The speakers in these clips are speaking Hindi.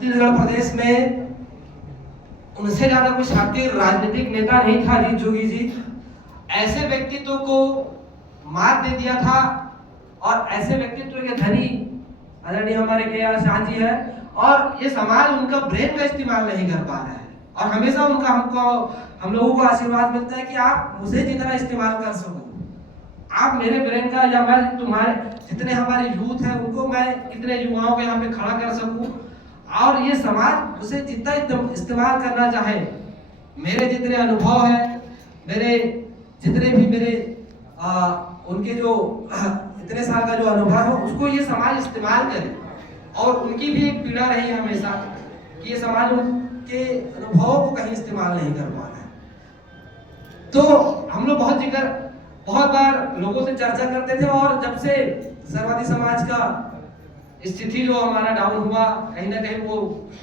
छत्तीसगढ़ प्रदेश में उनसे ज्यादा कोई शातिर राजनीतिक नेता नहीं था अजीत जोगी जी। ऐसे व्यक्तित्व को मात दे दिया था और ऐसे व्यक्तित्व के धनी आदरणीय हमारे के.आर. शाह जी है और ये समाज उनका ब्रेन का इस्तेमाल नहीं कर पा रहा है और हमेशा उनका हम लोगों को आशीर्वाद मिलता है कि आप मुझे जितना इस्तेमाल कर सको, आप मेरे ब्रेन का या मैं तुम्हारे जितने हमारे यूथ है उनको मैं इतने युवाओं को यहाँ पे खड़ा कर सकूं और ये समाज उसे जितना इस्तेमाल करना चाहे। मेरे जितने अनुभव है, मेरे जितने भी मेरे उनके जो इतने साल का जो अनुभव है उसको ये समाज इस्तेमाल करे और उनकी भी एक पीड़ा रही है हमेशा कि ये समाज उनके अनुभवों को कहीं इस्तेमाल नहीं कर पा रहा है। तो हम लोग बहुत बार लोगों से चर्चा करते थे और जब से सर्ववादी समाज का स्थिति जो हमारा डाउन हुआ, कहीं ना कहीं वो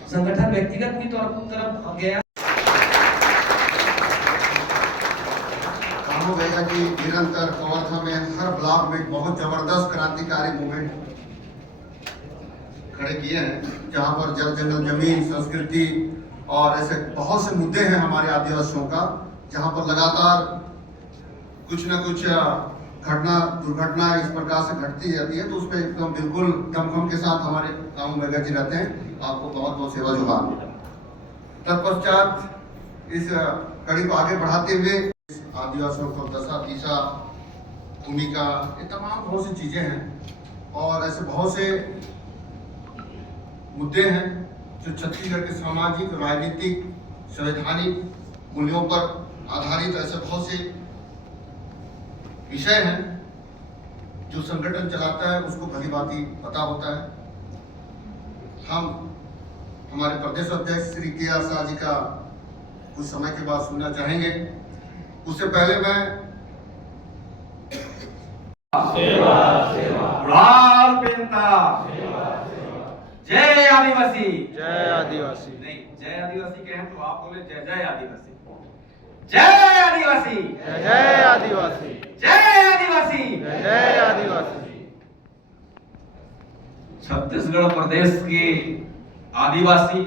संगठन व्यक्तिगत की तरफ गया। कामो बेगा जी निरंतर कवर्धा में हर ब्लॉक में बहुत जबरदस्त क्रांतिकारी मूवमेंट खड़े किए हैं, जहां पर जल जंगल जमीन संस्कृति और ऐसे बहुत से मुद्दे हैं हमारे आदिवासियों का, जहां पर लगातार कुछ न कुछ दुर्घटना इस प्रकार से घटती रहती है। तो उसमें एकदम बिल्कुल दमखम के साथ हमारे कामो बेगा जी रहते हैं। आपको बहुत बहुत सेवा जुहार। तत्पश्चात इस कड़ी को आगे बढ़ाते हुए आदिवासियों को दशा दिशा भूमिका ये तमाम बहुत सी चीजें हैं और ऐसे बहुत से मुद्दे हैं जो छत्तीसगढ़ के सामाजिक राजनीतिक संवैधानिक मूल्यों पर आधारित ऐसे बहुत से विषय हैं जो संगठन चलाता है उसको भली भांति पता होता है। हम हमारे प्रदेश अध्यक्ष श्री के.आर. शाह जी का कुछ समय के बाद सुनना चाहेंगे। उससे पहले मैं सेवा सेवा उड़ान पेंता जय आदिवासी नहीं जय आदिवासी कहें तो आप बोले जय जय आदिवासी, जय आदिवासी, जय आदिवासी, जय आदिवासी, जय आदिवासी। छत्तीसगढ़ प्रदेश के आदिवासी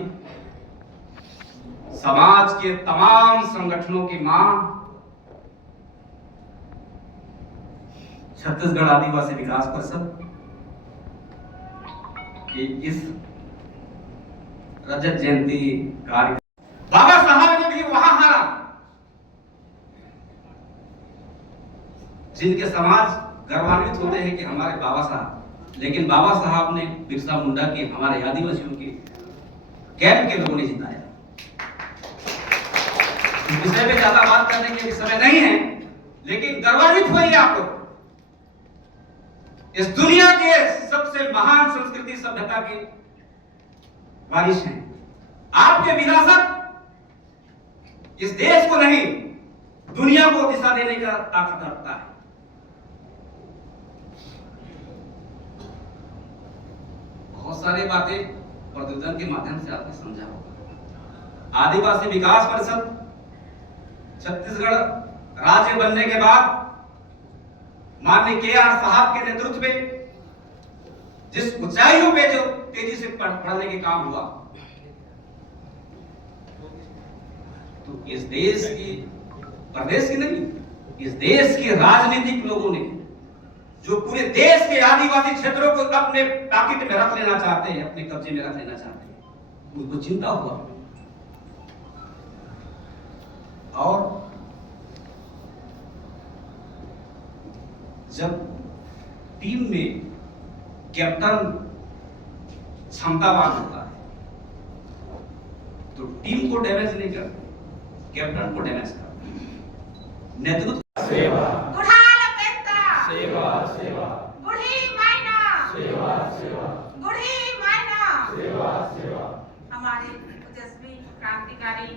समाज के तमाम संगठनों की मांग छत्तीसगढ़ आदिवासी विकास परिषद कि इस रजत जयंती कार्यक्रम बाबा साहब ने भी वहां हारा जिनके समाज गर्वान्वित होते हैं कि हमारे बाबा साहब, लेकिन बाबा साहब ने बिरसा मुंडा के हमारे आदिवासियों के कैंप के लोगों ने जिताया। इस विषय में ज्यादा बात करने के समय नहीं है, लेकिन गर्वान्वित होइए आप लोग। इस दुनिया के सबसे महान संस्कृति सभ्यता के वारिस हैं। आपके विरासत इस देश को नहीं दुनिया को दिशा देने का ताकत रखता है। बहुत सारी बातें प्रदर्शन के माध्यम से आपने समझा होगा। आदिवासी विकास परिषद छत्तीसगढ़ राज्य बनने के बाद माननीय के.आर. साहब के नेतृत्व में जिस ऊंचाइयों पे जो तेजी से बढ़ने के काम हुआ, तो इस देश की प्रदेश की नहीं, इस देश के राजनीतिक लोगों ने जो पूरे देश के आदिवासी क्षेत्रों को अपने पॉकेट में रख लेना चाहते हैं, अपने कब्जे में रख लेना चाहते हैं, उनको चिंता हुआ। और जब टीम में कैप्टन क्षमतावान होता है तो टीम को डैमेज नहीं करते, कैप्टन को डैमेज करते। नेतृत्व सेवा सेवा सेवा गुड़ी मायना सेवा सेवा गुड़ी मायना सेवा सेवा। हमारे तेजस्वी क्रांतिकारी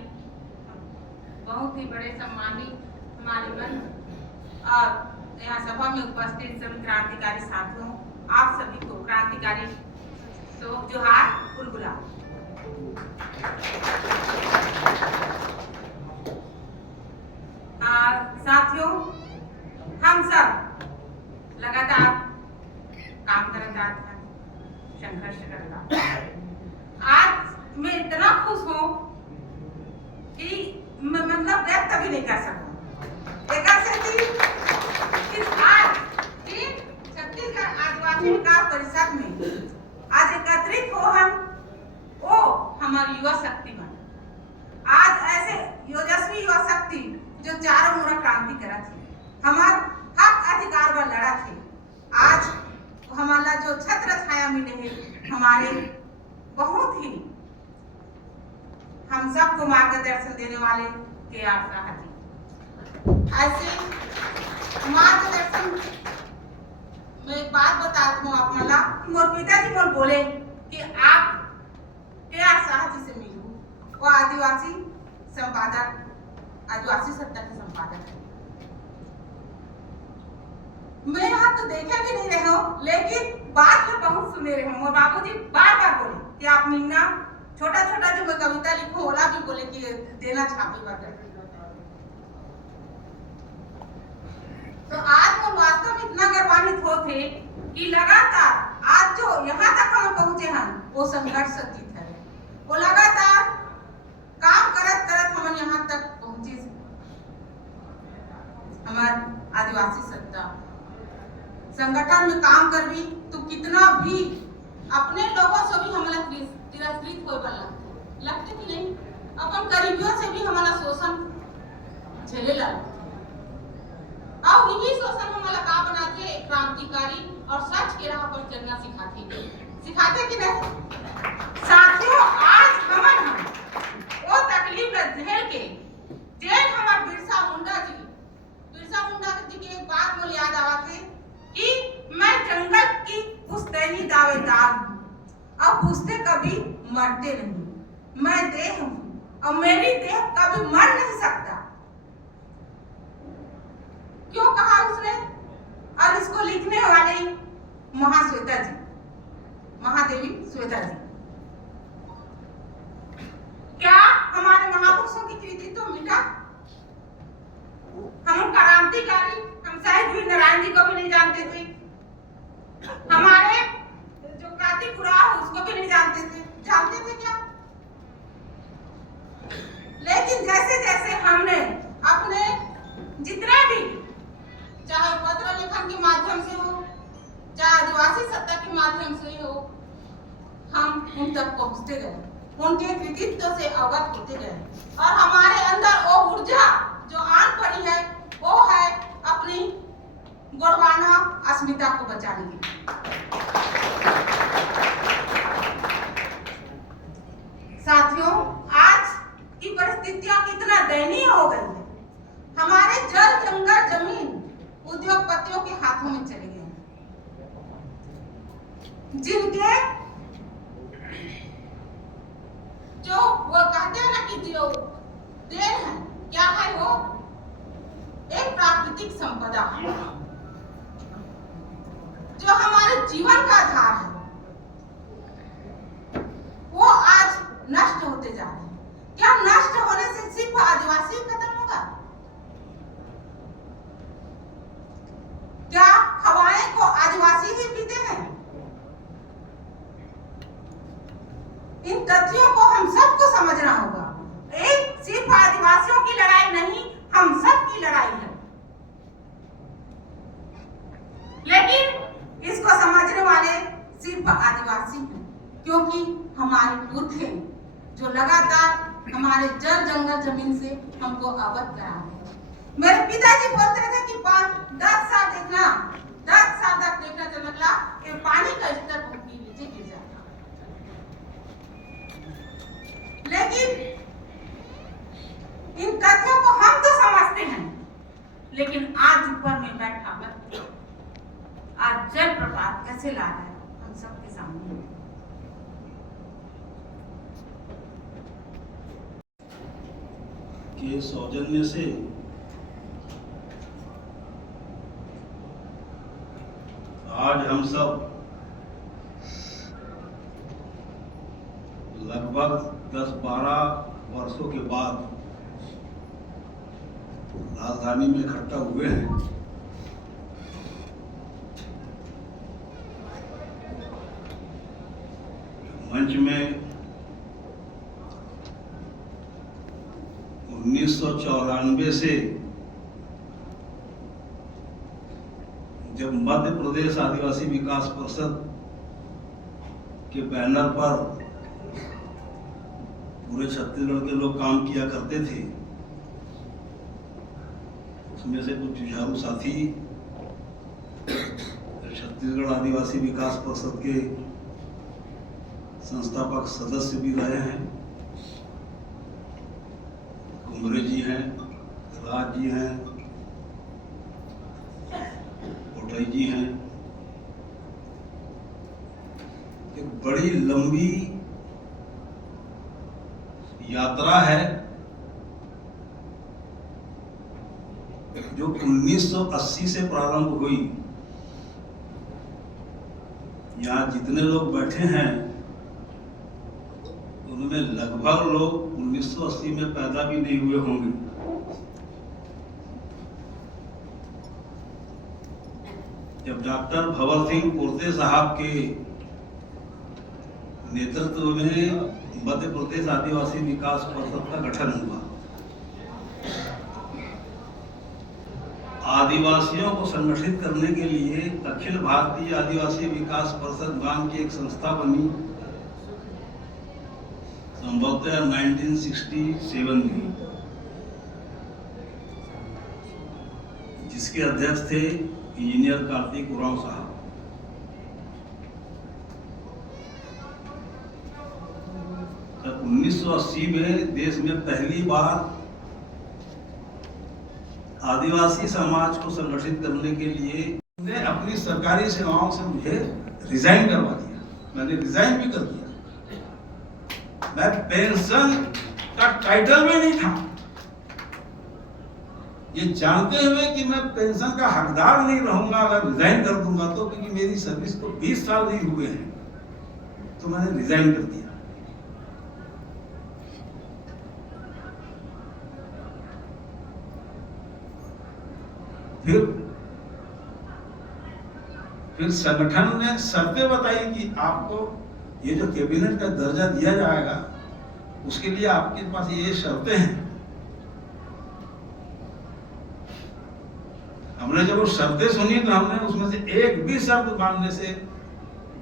बहुत ही बड़े सम्मानित हमारे मंच और यहाँ सभा में उपस्थित सभी क्रांतिकारी साथियों, आप सभी को क्रांतिकारी जोहार गुलगुला। साथियों, हम सब लगातार काम करत जात हैं, संघर्ष करता। आज खुश हूँ कि मतलब व्यक्त भी नहीं कर सकूं। एक ऐसे थी कि आज कि छत्तीसगढ़ आदिवासी विकास परिषद में आज एकत्रित हो हम वो हमारी युवा शक्ति बन। आज ऐसे योजस्वी युवा शक्ति जो चारों मुड़ा क्रांति करा थी, हमार हक अधिकार पर लड़ा थे। आज हमारा जो छत्र छाया मिले है हमारे बहुत ही हम सबको मार्गदर्शन देने वाले के आर साहा जी। ऐसे मार्गदर्शन मैं एक बात बता दूं आप मला कि मोर पिताजी मोर बोले कि आप के आर साहा जी से मिलू। वो आदिवासी संपादक, आदिवासी सत्ता के संपादक है। मैं यहाँ तो देखे भी नहीं रहे हो, लेकिन बात में बहुत सुने रहे हो। बाबूजी बार बार बोले कि आप मिलना, छोटा छोटा जो मैं कविता लिखूं ओला भी बोले कि देना छापी बार। तो आज वो वास्तव में इतना गर्वान्वित हो थे कि लगातार आज जो यहाँ तक हम पहुंचे हैं वो संघर्ष सचित है। वो लगातार काम करत करत हम यहाँ तक पहुंचे। हमारे आदिवासी सत्ता संगठन में काम कर भी तो कितना भी अपने लोगों से भी हमारा तिरस्कृत होए लगते कि नहीं, अपन गरीबियों से भी हमारा शोषण झेले लगते। अब यही शोषण हमारा का बनाते क्रांतिकारी और सच के राह पर चलना सिखाते कि नहीं। साथियों आज हम वो तकलीफ झेल के जेल हमारे बिरसा मुंडा जी की एक बात मुझे याद आवा थे कि मैं जंगल की पुश्तैनी दावेदार हूँ और पुश्ते कभी मरते नहीं। मैं देह हूँ और मेरी देह कभी मर नहीं सकता। क्यों कहा उसने? और इसको लिखने वाले महाश्वेता जी, महादेवी श्वेता जी। क्या हमारे महापुरुषों की कृति तो मिटा? हम क्रांतिकारी, हम शहीद वीर नारायण जी को भी नहीं जानते थे। हमारे जो कार्तिक पुरा उसको भी नहीं जानते थे क्या? लेकिन जैसे जैसे हमने अपने जितना भी चाहे पत्र लेखन के माध्यम से हो, चाहे आदिवासी सत्ता के माध्यम से हो, हम उन तक पहुंचते गए, उनके कृतित्व से अवगत होते गए और हमारे अंदर वो ऊर्जा जो आन पड़ी है वो है अपनी गोरवाना अस्मिता को बचाने की। साथियों आज की परिस्थितियां कितना दयनीय हो गई है। हमारे जल जंगल जमीन उद्योगपतियों के हाथों में चले गए हैं, जिनके जो वो कहते हैं ना कि जो देन है, क्या है वो? एक प्राकृतिक संपदा जो हमारे जीवन का आधार है, वो आज नष्ट होते जा रहे हैं। क्या नष्ट होने से सिर्फ आदिवासी खत्म होगा? क्या हवाएं को आदिवासी ही पीते हैं? इन तथ्यों को हम सबको समझना होगा। एक सिर्फ आदिवासियों की लड़ाई नहीं, हम सब की लड़ाई है। लेकिन इसको समझने वाले सिर्फ आदिवासी हैं, क्योंकि हमारे पुरख जो लगातार हमारे जल जंगल जमीन से हमको अवगत करा है। मेरे पिताजी बोलते थे कि 10 साल देखना, 10 साल तक देखना तो मतलब कि पानी का स्तर बहुत नीचे गिर जाता। लेकिन इन तथ्यों को हम तो समझते हैं, लेकिन आज ऊपर में बैठा व्यक्ति आज जल प्रपात कैसे ला रहा है हम सबके सामने। के सौजन्य से आज हम सब लगभग 10-12 वर्षों के बाद राजधानी में इकट्ठा हुए हैं। मंच में 1994 से जब मध्य प्रदेश आदिवासी विकास परिषद के बैनर पर पूरे छत्तीसगढ़ के लोग काम किया करते थे, उसमें से कुछ जुझारू साथी छत्तीसगढ़ आदिवासी विकास परिषद के संस्थापक सदस्य भी रहे हैं। कुमरे जी हैं, राज जी हैं, कोटई जी हैं। एक बड़ी लंबी यात्रा है जो 1980 से प्रारंभ हुई। यहाँ जितने लोग बैठे हैं उनमें लगभग लोग 1980 में पैदा भी नहीं हुए होंगे। जब डॉक्टर भंवर सिंह पोर्ते साहब के नेतृत्व में मध्य प्रदेश आदिवासी विकास परिषद का गठन हुआ, आदिवासियों को संगठित करने के लिए अखिल भारतीय आदिवासी विकास परिषद नाम की एक संस्था बनी, संभवतः 1967 में, जिसके अध्यक्ष थे इंजीनियर कार्तिक उरांव साहब। तब 1980 में देश में पहली बार आदिवासी समाज को संगठित करने के लिए ने अपनी सरकारी सेवाओं से मुझे रिजाइन करवा दिया। मैंने रिजाइन भी कर दिया। मैं पेंशन का टाइटल में नहीं था, ये जानते हुए कि मैं पेंशन का हकदार नहीं रहूंगा अगर रिजाइन कर दूंगा तो, क्योंकि मेरी सर्विस को 20 साल नहीं हुए हैं, तो मैंने रिजाइन कर दिया। फिर संगठन ने शर्तें बताई कि आपको ये जो कैबिनेट का दर्जा दिया जाएगा उसके लिए आपके पास ये शर्तें हैं। हमने जब वो शर्तें सुनी तो हमने उसमें से एक भी शर्त मानने से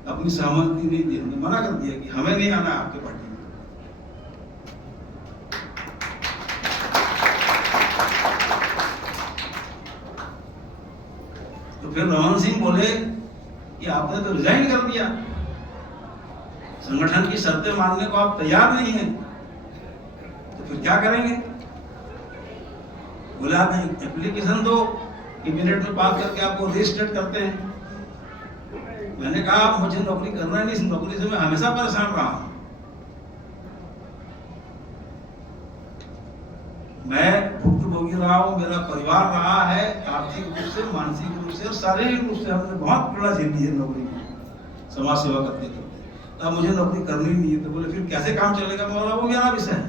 अपनी सहमति नहीं दी। हमने मना कर दिया कि हमें नहीं आना आपके पार्टी में। तो फिर रमन सिंह बोले कि आपने तो रिजाइन कर दिया, संगठन की शर्तें मानने को आप तैयार नहीं हैं, तो फिर क्या करेंगे? बोले आप एप्लीकेशन दो, कैबिनेट में पास करके आपको रिस्टेट करते हैं। मैंने कहा आप मुझे नौकरी करना नहीं, इस नौकरी से मैं हमेशा परेशान रहा हूं। मैं भुक्तभोगी रहा हूं, मेरा परिवार रहा है, आर्थिक रूप से, मानसिक रूप से और शारीरिक रूप से हमने बहुत पीड़ा झेली है नौकरी में, समाज सेवा करते करते। तो मुझे नौकरी करनी नहीं है। तो बोले फिर कैसे काम चलेगा? मैं बोला वो मेरा विषय है।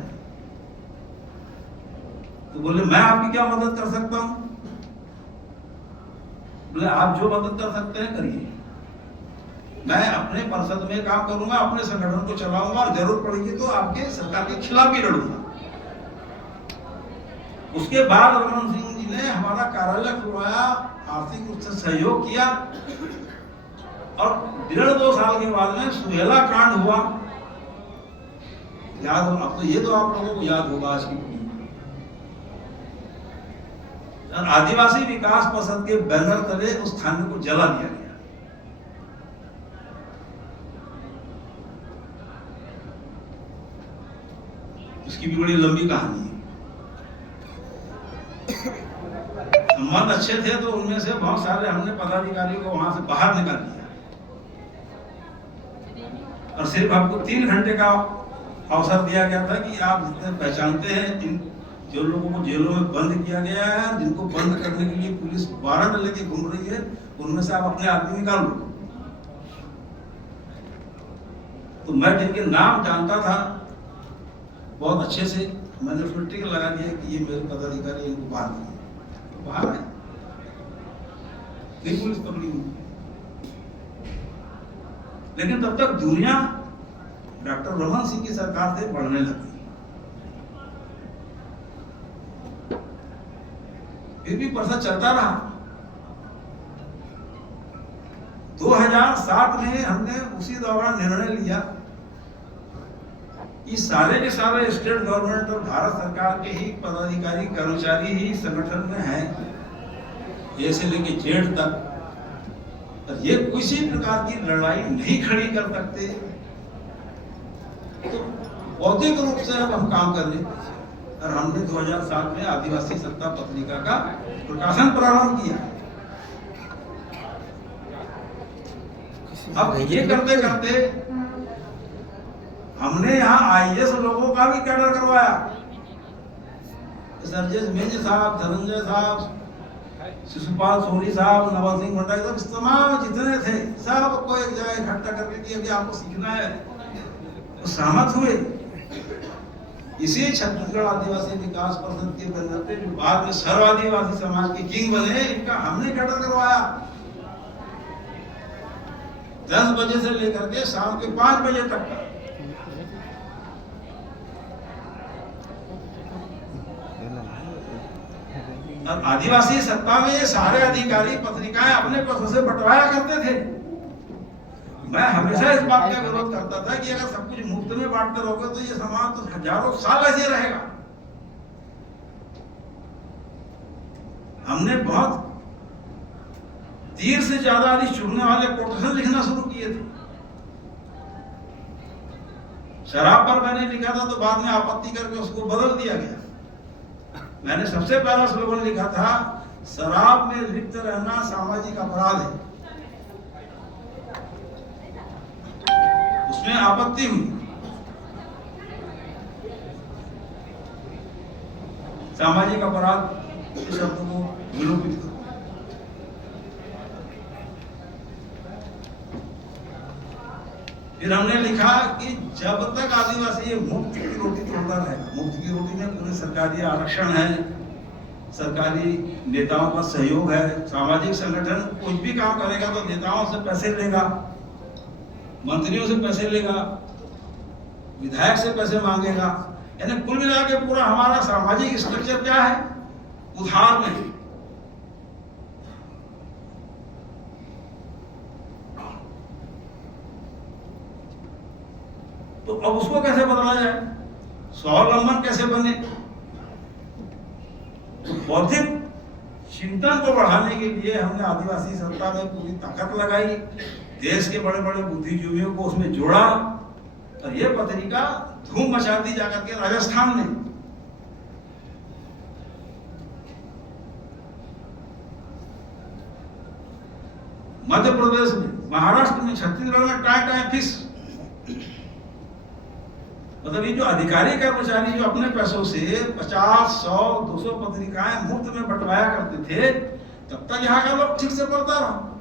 तो बोले मैं आपकी क्या मदद कर सकता हूं? बोले आप जो मदद कर सकते हैं करिए, मैं अपने परिषद में काम करूंगा, अपने संगठन को चलाऊंगा और जरूरत पड़ेगी तो आपके सरकार के खिलाफ भी लड़ूंगा। उसके बाद रमन सिंह जी ने हमारा कार्यालय खुलवाया, आर्थिक रूप से सहयोग किया और 1.5-2 साल के बाद में सुहेला कांड हुआ। याद हो? अब तो ये तो आप लोगों को याद होगा आज की पीढ़ी। आदिवासी विकास परिषद के बैनर तले उस थाने को जला दिया गया। इसकी भी बड़ी लंबी कहानी है। संबंध अच्छे थे तो उनमें से बहुत सारे हमने पदाधिकारियों को वहां से बाहर निकाल दिया और सिर्फ आपको 3 घंटे का अवसर दिया गया था कि आप जितने पहचानते हैं, इन जो लोगों को जेलों में बंद किया गया है, जिनको बंद करने के लिए पुलिस वारंट लेके घूम रही है, उनमें से आप अपने आदमी निकाल लो। तो मैं जिनके नाम जानता था बहुत अच्छे से, मैंने उसमें टिक लगा दिया कि ये मेरे पदाधिकारी, इनको बाहर नहीं, तो बाहर है नहीं पुलिस पकड़ी। लेकिन तब तक दुनिया डॉक्टर रमन सिंह की सरकार से बढ़ने लगी। फिर भी प्रथा चलता रहा। 2007 में हमने उसी दौरान निर्णय लिया कि सारे के सारे स्टेट गवर्नमेंट और भारत सरकार के ही पदाधिकारी कर्मचारी ही संगठन में हैं, ए से लेके जेड तक। ये किसी प्रकार की लड़ाई नहीं खड़ी कर सकते, तो भौतिक रूप से अब हम काम कर रहे हैं। और हमने 2007 में आदिवासी सत्ता पत्रिका का प्रकाशन प्रारंभ किया। अब ये करते करते हमने यहाँ आईएएस लोगों का भी कैडर करवाया। सरजेश मेंज साहब, धनंजय साहब, शिशुपाल सोनी साहब, नवाज सिंह भट्टाचार्य, सब तमाम जितने थे सबको एक जगह इकट्ठा करके कि अभी आपको सीखना है, तो सहमत हुए। इसी छत्तीसगढ़ आदिवासी विकास परिषद के बैनर पे जो बाद में सर्व आदिवासी समाज के किंग बने, इनका हमने कैडर करवाया। 10 बजे से लेकर के शाम के 5 बजे तक का। और आदिवासी सत्ता में ये सारे अधिकारी पत्रिकाएं अपने पैसों से बंटवाया करते थे। मैं हमेशा इस बात का विरोध करता था कि अगर सब कुछ मुफ्त में बांटते रहोगे तो ये समाज तो हजारों साल ऐसे रहेगा। हमने बहुत 30 से ज्यादा अधिक चुनने वाले कोटेशन लिखना शुरू किए थे। शराब पर मैंने लिखा था तो बाद में आपत्ति करके उसको बदल दिया गया। मैंने सबसे पहला स्लोगन लिखा था, शराब में लिप्त रहना सामाजिक अपराध है। उसमें आपत्ति हुई। सामाजिक अपराध इस शब्द को विलोपित करो। फिर हमने लिखा कि जब तक आदिवासी ये मुफ्त की रोटी तोड़ता रहेगा, मुफ्त की रोटी में पूरे सरकारी आरक्षण है, सरकारी नेताओं का सहयोग है, सामाजिक संगठन कुछ भी काम करेगा तो नेताओं से पैसे लेगा, मंत्रियों से पैसे लेगा, विधायक से पैसे मांगेगा। यानी कुल मिला के पूरा हमारा सामाजिक स्ट्रक्चर क्या है, उधार में। तो अब उसको कैसे बदला जाए, स्वावलंबन कैसे बने? तो बौद्धिक चिंतन को बढ़ाने के लिए हमने आदिवासी सत्ता में पूरी ताकत लगाई, देश के बड़े बड़े बुद्धिजीवियों को उसमें जोड़ा, और यह पत्रिका धूम मचा दी जाकर के राजस्थान में। मध्य प्रदेश में, महाराष्ट्र में, छत्तीसगढ़ में टाइम फिक्स। मतलब ये जो अधिकारी कर्मचारी जो अपने पैसों से 50, 100, 200 पत्रिकाएं मुफ्त में बंटवाया करते थे, तब तक यहाँ का लोग ठीक से पढ़ता रहा।